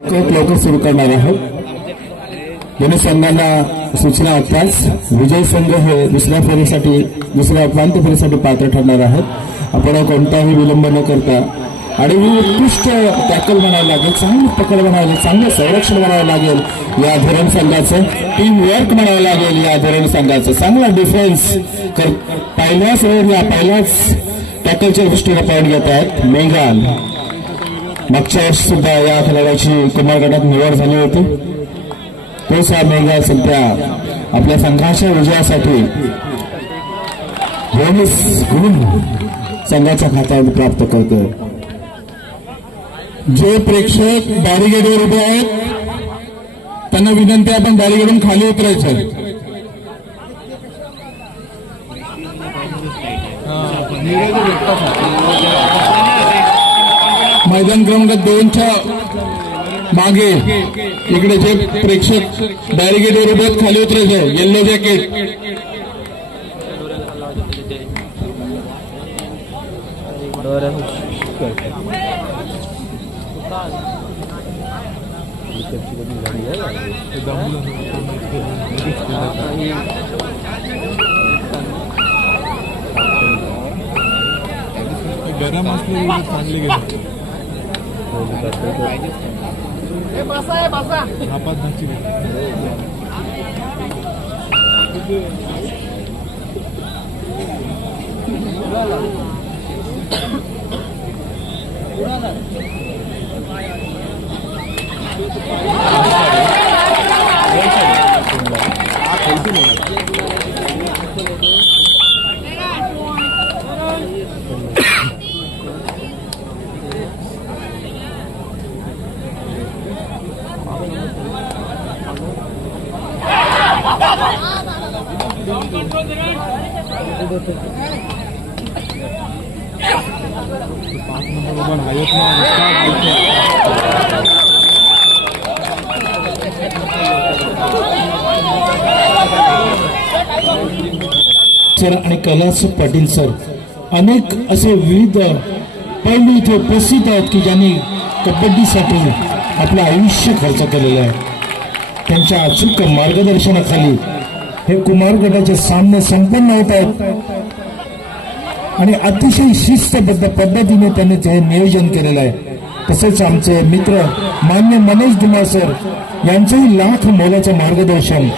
लवकर सुरू करणार आहोत। दोन्ही संघांना सूचना आताच विजय संघ हे दुसऱ्या उपांत्य फेरीसाठी पात्र ठरणार आहेत। आपण कोणताही विलंब न करता आणि उत्कृष्ट टॅकल म्हणायला लागेल, चांगली पकड म्हणायला, चांगलं संरक्षण म्हणायला लागेल या धोरण संघाचं, टीम वर्क म्हणायला लागेल या धोरण संघाचं, चांगला डिफेन्स पहिल्याच टॅकलच्या दृष्टीने पॉईंट घेत आहेत मेघाल। मागच्या वर्षी सुद्धा या खेळाडूची कुमार गटात निवड झाली होती। तोच हा मेघाल सध्या आपल्या संघाच्या विजयासाठी 19 गुण संघाच्या खात्यावर प्राप्त करतो। जे प्रेक्षक बॅरिगेडवर उभे आहेत त्यांना विनंती, आपण बॅरिगेडून खाली उतरायचं। मैदान क्रमांक 2च्या मागे इकडे जे प्रेक्षक बॅरिगेडवर उभे आहेत खाली उतरायचं। येल्लो जॅकेट गरम असले चांगले गेले आणि कैलास पाटील सर अनेक असे विविध पैलू इथे उपस्थित आहेत की ज्यांनी कबड्डीसाठी आपलं आयुष्य खर्च केलेलं आहे। त्यांच्या अचूक मार्गदर्शनाखाली हे कुमार गटाचे सामने संपन्न होत आहेत आणि अतिशय शिस्तबद्ध पद्धतीने त्यांनी ते नियोजन केलेलं आहे। तसेच आमचे मित्र मान्य मनोज धुमाळ सर यांचंही लाख मोलाचं मार्गदर्शन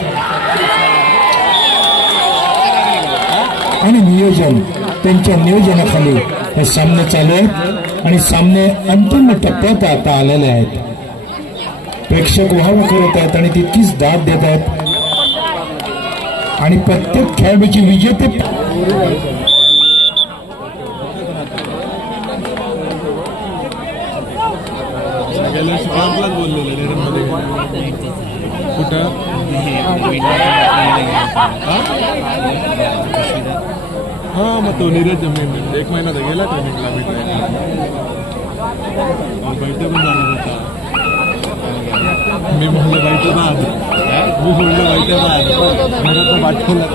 आणि नियोजन, त्यांच्या नियोजनाखाली हे सामने चालू आहेत आणि सामने अंतिम टप्प्यात आता आलेले आहेत। प्रेक्षक वाहवा करत आहेत आणि तितकीच दाद देत आहेत आणि प्रत्येक खेळाडूची विजेते हाँ मग तो नीरज जमीन 1 महिना तर गेला ट्रेनिंगला भेटला बैठे पण जाणार होता। मी म्हणलं बैठे ना मी म्हणलं बैठे ना घरात पाठवलं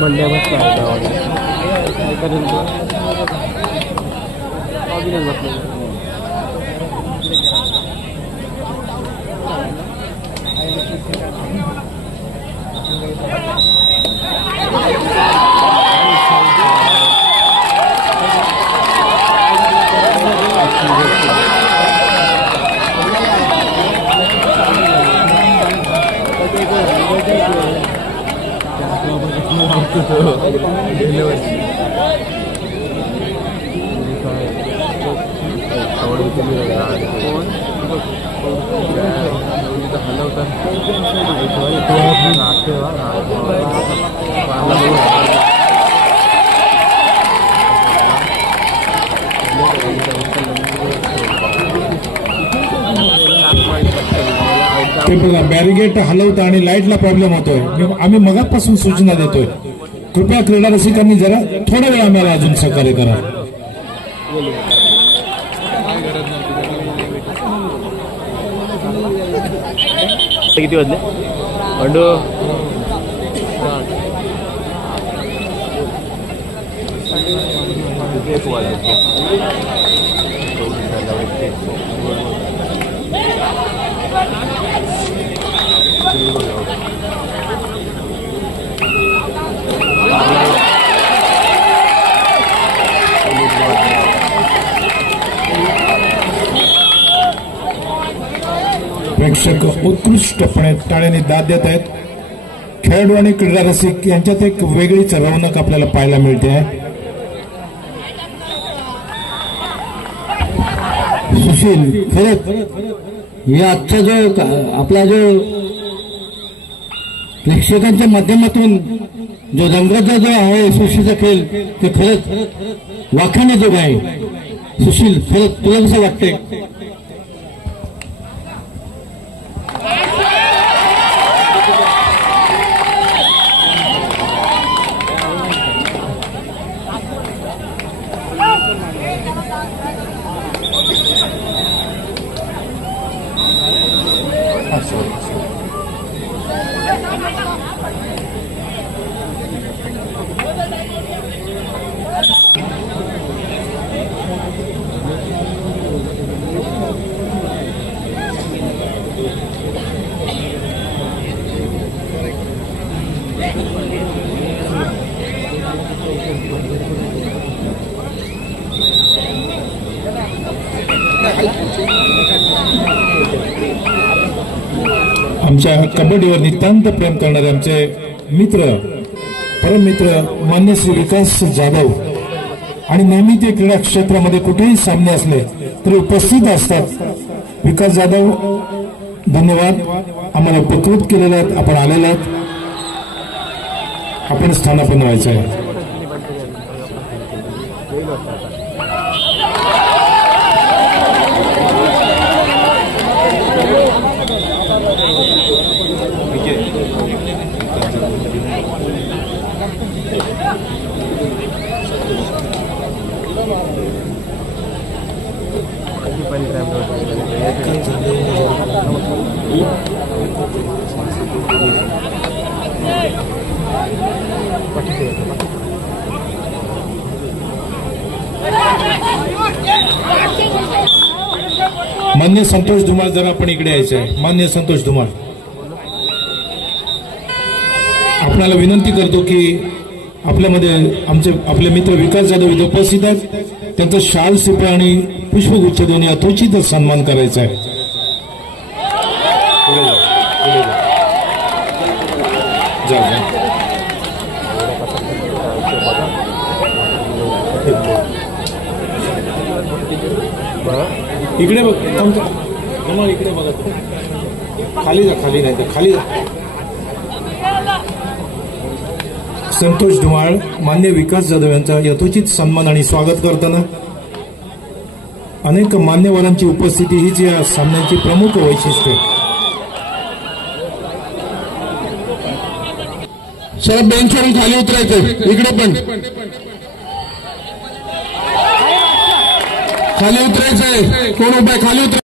बंड्या बसला काय करेल अभिनंदन बसले बघतो तो गेल्या वर्षी ते बघा बॅरिगेट हलवतं आणि लाईटला प्रॉब्लेम होतोय. आम्ही मगापासून सूचना देतोय, कृपया क्रीडा रसिकांनी जरा थोडा वेळ आम्हाला अजून सहकार्य करा. किती वाजले पंडू प्रेक्षक उत्कृष्टपणे टाळ्याने दाद देत आहेत. खेळाडू आणि क्रीडा रसिक यांच्यात एक वेगळीच रौनक आपल्याला पाहायला मिळते आहे. सुशील खरंच या आजचा जो आपला जो प्रेक्षकांच्या माध्यमातून जो रंगाचा जो आहे सुशीलचा खेळ ते खरंच वाखाणण्याजोग आहे. सुशील खरंच तुला कसं वाटतंय? आमच्या कबड्डीवर नितांत प्रेम करणारे आमचे मित्र परममित्र मान्य श्री विकास जाधव आणि नेहमी ते क्रीडा क्षेत्रामध्ये कुठेही सामने असले तरी उपस्थित असतात. विकास जाधव धन्यवाद, आम्हाला उपकृत केलेले आहेत, आपण आलेले आहेत, आपण स्थानापन्न व्हायचं आहे. मान्य संतोष धुमाळ, जरा आपण इकडे यायचं आहे. मान्य संतोष धुमाळ, आपल्याला विनंती करतो की आपल्यामध्ये आपले मित्र विकास जाधव इथे उपस्थित आहेत, त्यांचा शाल सिपा आणि पुष्पगुच्छ देऊन यथोचित सन्मान करायचा आहे. इकडे बघ, इकडे बघा, खाली जा, खाली नाही तर खाली जा. संतोष धुमाळ मान्य विकास जाधव यांचा यथोचित सन्मान आणि स्वागत करताना अनेक मान्यवरांची उपस्थिती हीच या सामन्याची प्रमुख वैशिष्ट्य. सर बेंचवरून खाली उतरायचं, इकडे पण खाली उतरायचंय. कोण उभा आहे? खाली उतर.